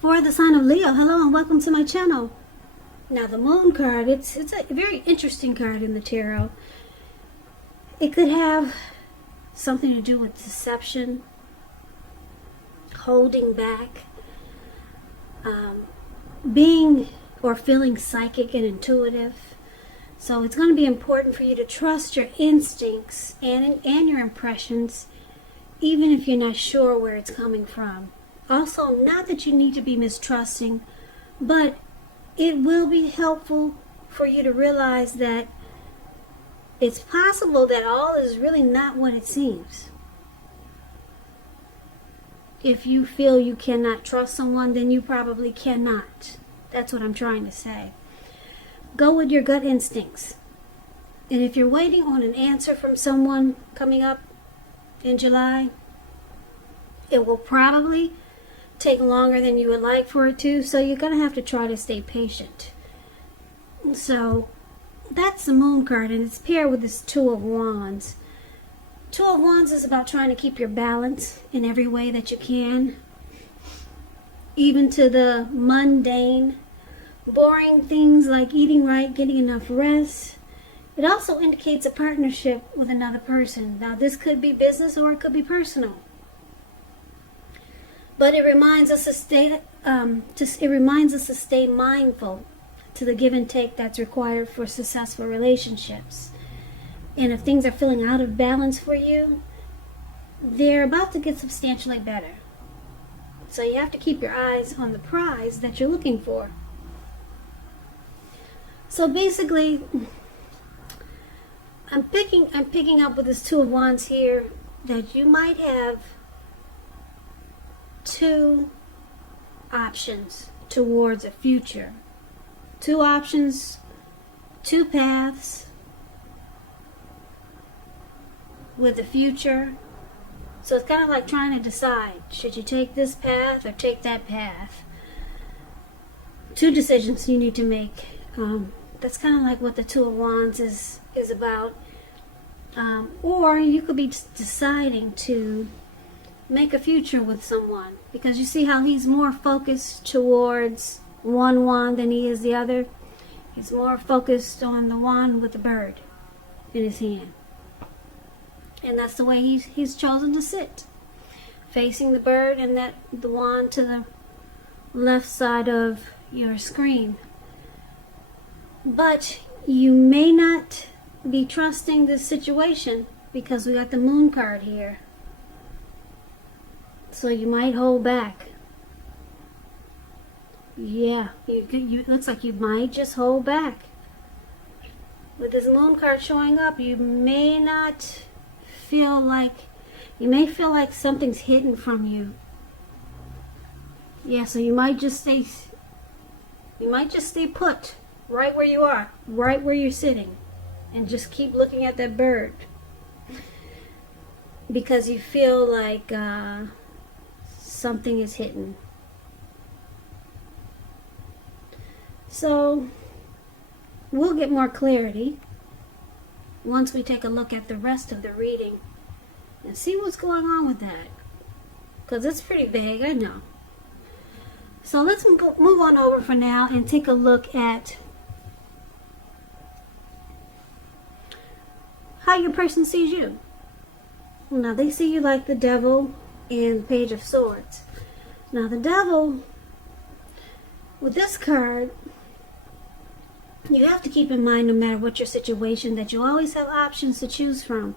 For the sign of Leo, hello and welcome to my channel. Now the Moon card, it's a very interesting card in the tarot. It could have something to do with deception, holding back, being or feeling psychic and intuitive. So it's going to be important for you to trust your instincts and your impressions, even if you're not sure where it's coming from. Also, not that you need to be mistrusting, but it will be helpful for you to realize that it's possible that all is really not what it seems. If you feel you cannot trust someone, then you probably cannot. That's what I'm trying to say. Go with your gut instincts. And if you're waiting on an answer from someone coming up in July, it will probably take longer than you would like for it to, so you're going to have to try to stay patient. So that's the Moon card, and it's paired with this Two of Wands. Two of Wands is about trying to keep your balance in every way that you can, even to the mundane, boring things like eating right, getting enough rest. It also indicates a partnership with another person. Now this could be business or it could be personal. But it reminds us to stay mindful to the give and take that's required for successful relationships. And if things are feeling out of balance for you, they're about to get substantially better. So you have to keep your eyes on the prize that you're looking for. So basically, I'm picking up with this Two of Wands here that you might have two options towards a future. Two options, two paths with the future. So it's kind of like trying to decide, should you take this path or take that path? Two decisions you need to make. That's kind of like what the Two of Wands is about. Or you could be deciding to make a future with someone, because you see how he's more focused towards one wand than he is the other. He's more focused on the wand with the bird in his hand, and that's the way he's chosen to sit, facing the bird and the wand to the left side of your screen. But you may not be trusting this situation because we got the Moon card here. So you might hold back. Yeah, it looks like you might just hold back. With this Moon card showing up, you may not feel like, you may feel like something's hidden from you. Yeah, so you might just stay put right where you are, right where you're sitting, and just keep looking at that bird because you feel like something is hidden. So we'll get more clarity once we take a look at the rest of the reading and see what's going on with that, because it's pretty vague, I know. So let's move on over for now and take a look at how your person sees you. Now they see you like the Devil and Page of Swords. Now the Devil, with this card, you have to keep in mind, no matter what your situation, that you always have options to choose from.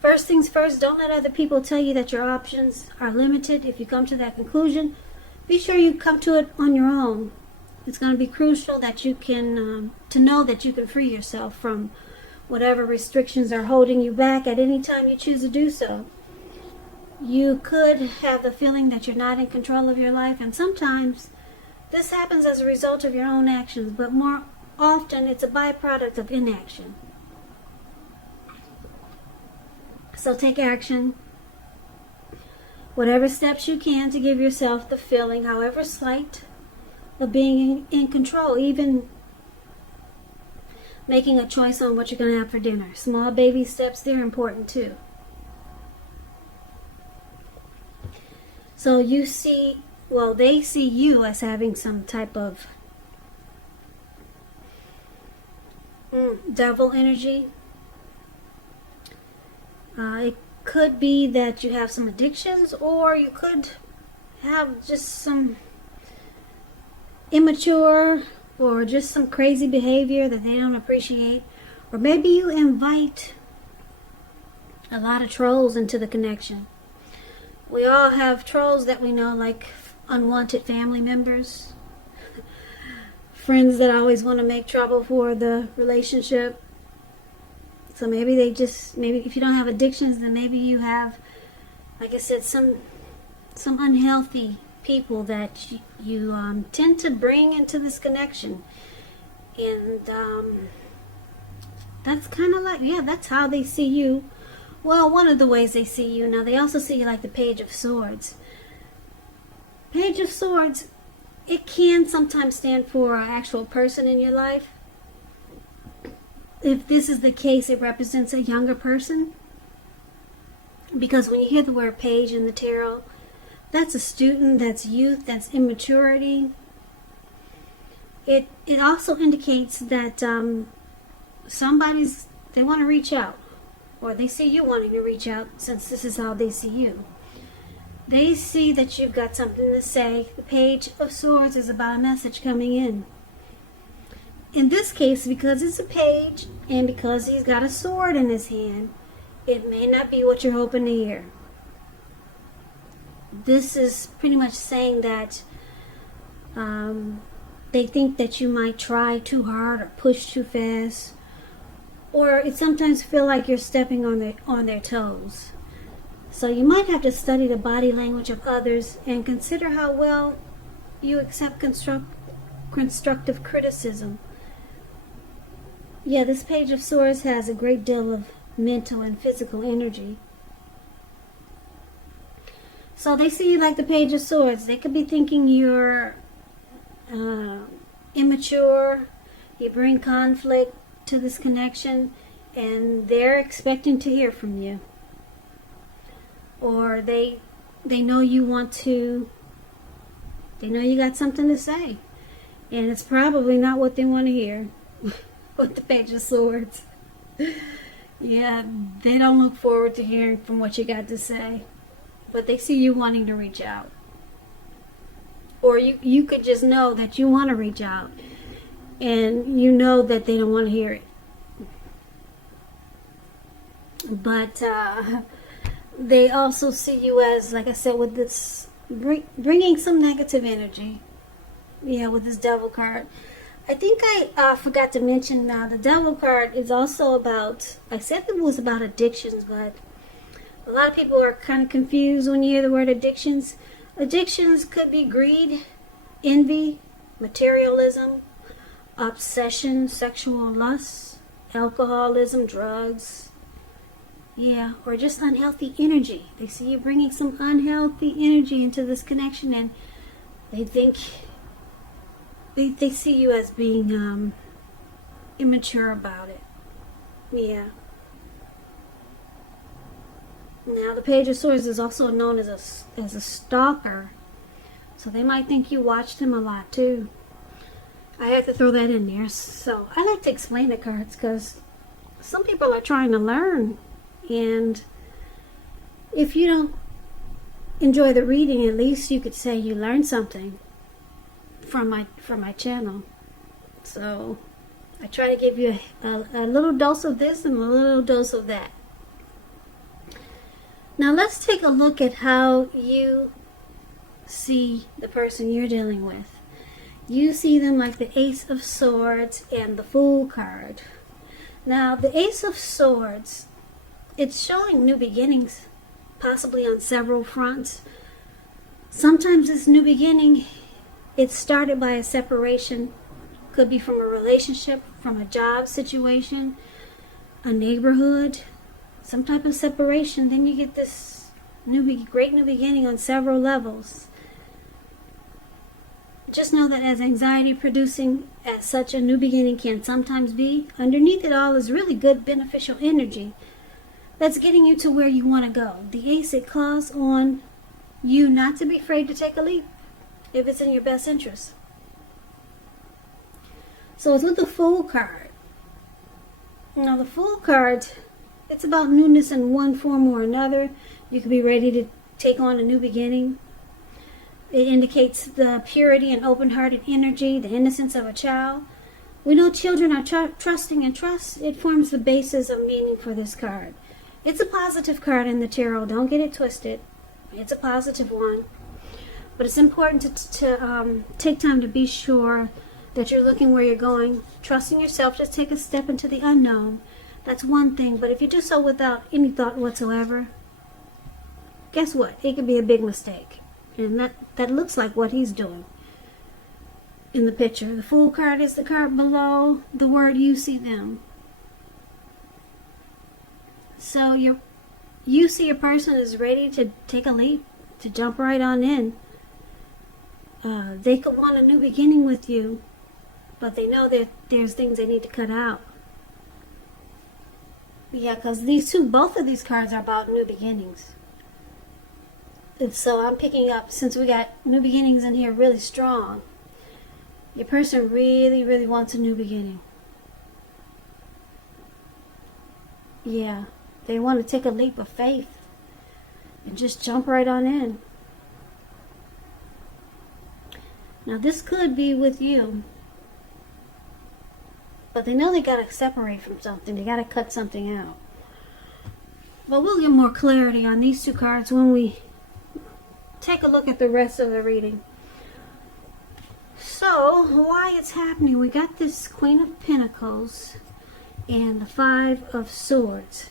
First things first, don't let other people tell you that your options are limited. If you come to that conclusion, be sure you come to it on your own. It's going to be crucial that you can, to know that you can free yourself from whatever restrictions are holding you back at any time you choose to do so. You could have the feeling that you're not in control of your life, and sometimes this happens as a result of your own actions, but more often it's a byproduct of inaction. So take action. Whatever steps you can to give yourself the feeling, however slight, of being in control. Even making a choice on what you're going to have for dinner. Small baby steps, they're important too. So you see well, they see you as having some type of devil energy. It could be that you have some addictions, or you could have just some immature or just some crazy behavior that they don't appreciate. Or maybe you invite a lot of trolls into the connection. We all have trolls that we know, like unwanted family members, friends that always want to make trouble for the relationship. So maybe maybe if you don't have addictions, then maybe you have, like I said, some unhealthy people that you tend to bring into this connection. And that's kind of like, yeah, that's how they see you. Well, one of the ways they see you. Now, they also see you like the Page of Swords. Page of Swords, it can sometimes stand for an actual person in your life. If this is the case, it represents a younger person. Because when you hear the word page in the tarot, that's a student, that's youth, that's immaturity. It also indicates that they want to reach out. Or they see you wanting to reach out, since this is how they see you. They see that you've got something to say. The Page of Swords is about a message coming in. In this case, because it's a page and because he's got a sword in his hand, it may not be what you're hoping to hear. This is pretty much saying that they think that you might try too hard or push too fast, or it sometimes feel like you're stepping on their toes. So you might have to study the body language of others and consider how well you accept constructive criticism. Yeah, this Page of Swords has a great deal of mental and physical energy. So they see you like the Page of Swords. They could be thinking you're immature, you bring conflict to this connection, and they're expecting to hear from you. Or they know you got something to say, and it's probably not what they want to hear. With the Page of Swords. Yeah, they don't look forward to hearing from what you got to say, but they see you wanting to reach out. Or you could just know that you want to reach out, and you know that they don't want to hear it. But they also see you as, like I said, with this bringing some negative energy. Yeah, with this Devil card. I think I forgot to mention now, the Devil card is also about, I said it was about addictions, but a lot of people are kind of confused when you hear the word addictions. Addictions could be greed, envy, materialism, obsession, sexual lust, alcoholism, drugs. Yeah, or just unhealthy energy. They see you bringing some unhealthy energy into this connection, and they think they see you as being immature about it. Yeah. Now, the Page of Swords is also known as a stalker, so they might think you watched him a lot too. I had to throw that in there. So I like to explain the cards because some people are trying to learn, and if you don't enjoy the reading, at least you could say you learned something from my channel. So I try to give you a little dose of this and a little dose of that. Now let's take a look at how you see the person you're dealing with. You see them like the Ace of Swords and the Fool card. Now the Ace of Swords, it's showing new beginnings, possibly on several fronts. Sometimes this new beginning, it's started by a separation. Could be from a relationship, from a job situation, a neighborhood, some type of separation. Then you get this great new beginning on several levels. Just know that as anxiety producing as such a new beginning can sometimes be, underneath it all is really good beneficial energy that's getting you to where you want to go. The Ace, it calls on you not to be afraid to take a leap. if it's in your best interest. So it's with the Fool card. Now the Fool card, it's about newness in one form or another. You could be ready to take on a new beginning. It indicates the purity and open-hearted energy, the innocence of a child. We know children are trusting, and trust, it forms the basis of meaning for this card. It's a positive card in the tarot. Don't get it twisted. It's a positive one. But it's important to take time to be sure that you're looking where you're going, trusting yourself. Just take a step into the unknown. That's one thing. But if you do so without any thought whatsoever, guess what? It could be a big mistake. And that looks like what he's doing in the picture. The Fool card is the card below the word you see them. So you see a person is ready to take a leap, to jump right on in. They could want a new beginning with you, but they know that there's things they need to cut out. Yeah, because both of these cards are about new beginnings. And so I'm picking up, since we got new beginnings in here really strong, your person really, really wants a new beginning. Yeah, they want to take a leap of faith and just jump right on in. Now this could be with you, but they know they got to separate from something. They got to cut something out. But we'll get more clarity on these two cards when we take a look at the rest of the reading. So, why it's happening? We got this Queen of Pentacles and the Five of Swords.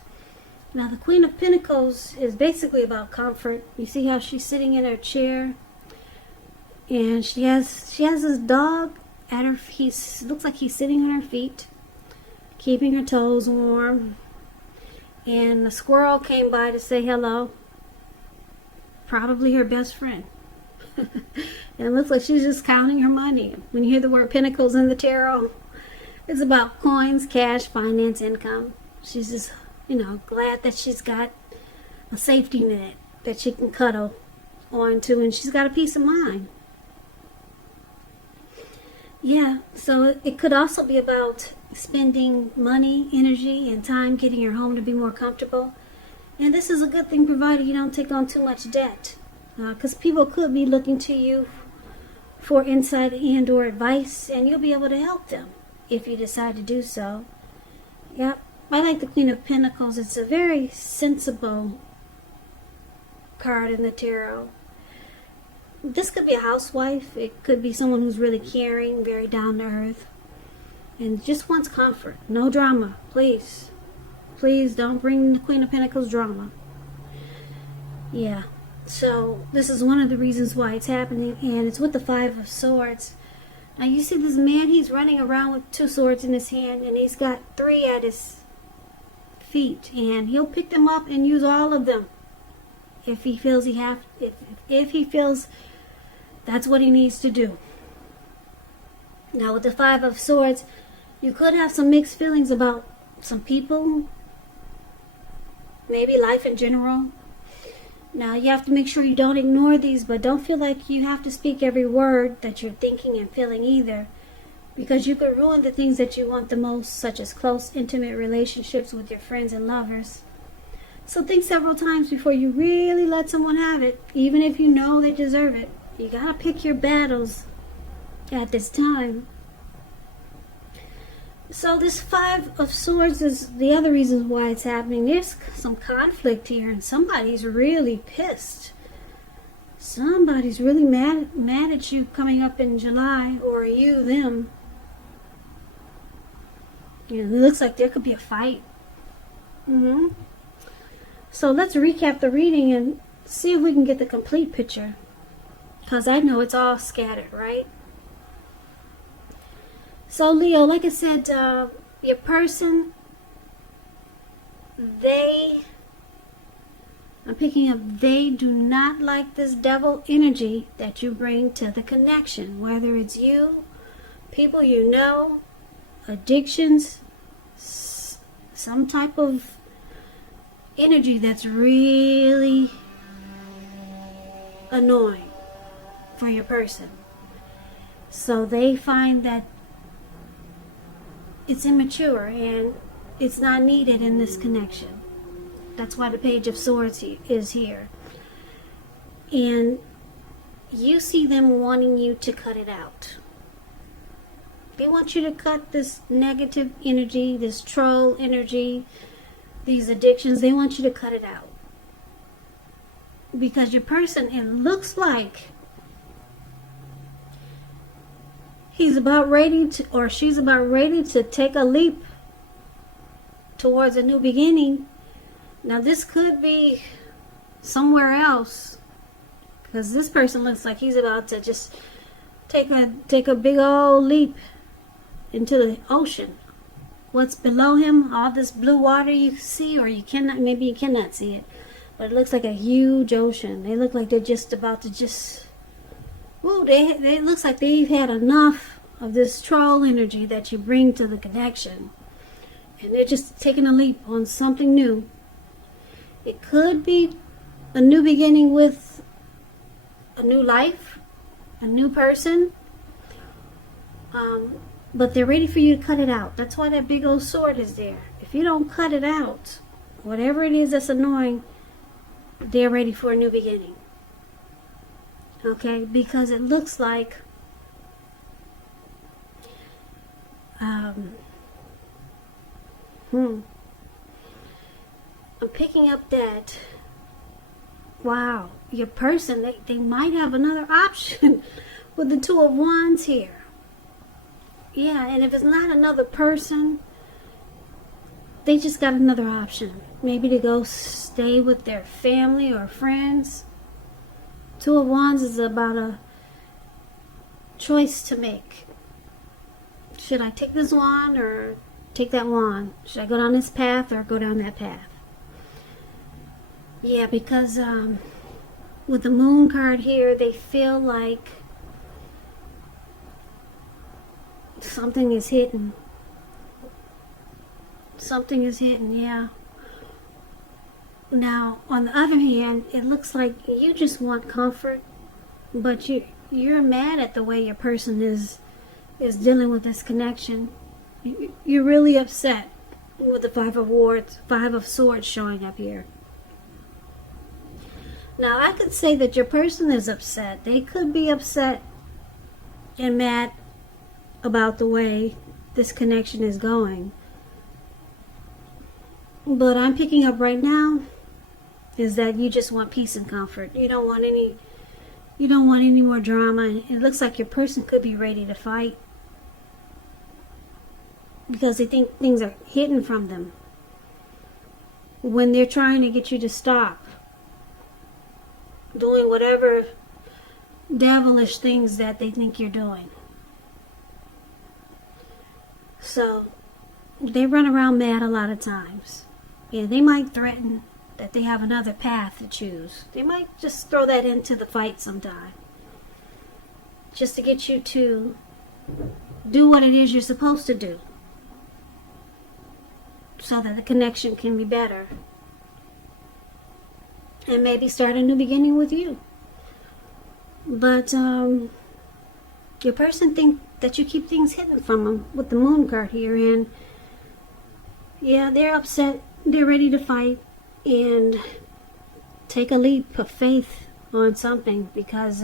Now, the Queen of Pentacles is basically about comfort. You see how she's sitting in her chair, and she has this dog at her. Looks like he's sitting on her feet, keeping her toes warm. And the squirrel came by to say hello. Probably her best friend. And it looks like she's just counting her money. When you hear the word Pentacles in the tarot, it's about coins, cash, finance, income. She's just, glad that she's got a safety net that she can cuddle onto, and she's got a peace of mind. Yeah, so it could also be about spending money, energy, and time getting your home to be more comfortable. And this is a good thing provided you don't take on too much debt. Because people could be looking to you for insight and or advice, and you'll be able to help them if you decide to do so. Yep, I like the Queen of Pentacles. It's a very sensible card in the tarot. This could be a housewife. It could be someone who's really caring, very down to earth, and just wants comfort. No drama, please. Please don't bring the Queen of Pentacles drama. Yeah. So this is one of the reasons why it's happening, and it's with the Five of Swords. Now you see this man, he's running around with two swords in his hand, and he's got three at his feet, and he'll pick them up and use all of them if he feels if he feels that's what he needs to do. Now with the Five of Swords, you could have some mixed feelings about some people, maybe life in general. Now, you have to make sure you don't ignore these, but don't feel like you have to speak every word that you're thinking and feeling either, because you could ruin the things that you want the most, such as close, intimate relationships with your friends and lovers. So think several times before you really let someone have it, even if you know they deserve it. You gotta pick your battles at this time. So this Five of Swords is the other reason why it's happening. There's some conflict here, and somebody's really pissed. Somebody's really mad at you coming up in July, or you, them. It looks like there could be a fight. So let's recap the reading and see if we can get the complete picture, because I know it's all scattered, right? So Leo, like I said, your person, I'm picking up, they do not like this devil energy that you bring to the connection, whether it's you, people you know, addictions, some type of energy that's really annoying. for your person. So they find that it's immature and it's not needed in this connection. That's why the Page of Swords is here. And you see them wanting you to cut it out. They want you to cut this negative energy, this troll energy, these addictions. They want you to cut it out. Because your person, it looks like he's about ready to, or she's about ready to take a leap towards a new beginning. Now this could be somewhere else, because this person looks like he's about to just take a big old leap into the ocean. What's below him, all this blue water you see, or you cannot, maybe you cannot see it, but it looks like a huge ocean. They look like they're just about to just, whoa, they looks like they've had enough of this troll energy that you bring to the connection. And they're just taking a leap on something new. It could be a new beginning with a new life, a new person. But they're ready for you to cut it out. That's why that big old sword is there. If you don't cut it out, whatever it is that's annoying, they're ready for a new beginning. Okay? Because it looks like I'm picking up that, wow, your person, they might have another option with the Two of Wands here. Yeah, and if it's not another person, they just got another option. Maybe to go stay with their family or friends. Two of Wands is about a choice to make. Should I take this wand or take that wand? Should I go down this path or go down that path? Yeah, because with the Moon card here, they feel like something is hidden. Something is hidden, yeah. Now, on the other hand, it looks like you just want comfort, but you're mad at the way your person is dealing with this connection. You're really upset with the Five of Swords showing up here. Now, I could say that your person is upset. They could be upset and mad about the way this connection is going. But I'm picking up right now is that you just want peace and comfort. You don't want any more drama. It looks like your person could be ready to fight because they think things are hidden from them when they're trying to get you to stop doing whatever devilish things that they think you're doing. So they run around mad a lot of times. Yeah, they might threaten that they have another path to choose. They might just throw that into the fight sometime, just to get you to do what it is you're supposed to do, so that the connection can be better. And maybe start a new beginning with you. But your person think that you keep things hidden from them with the Moon card here. And yeah, they're upset. They're ready to fight and take a leap of faith on something because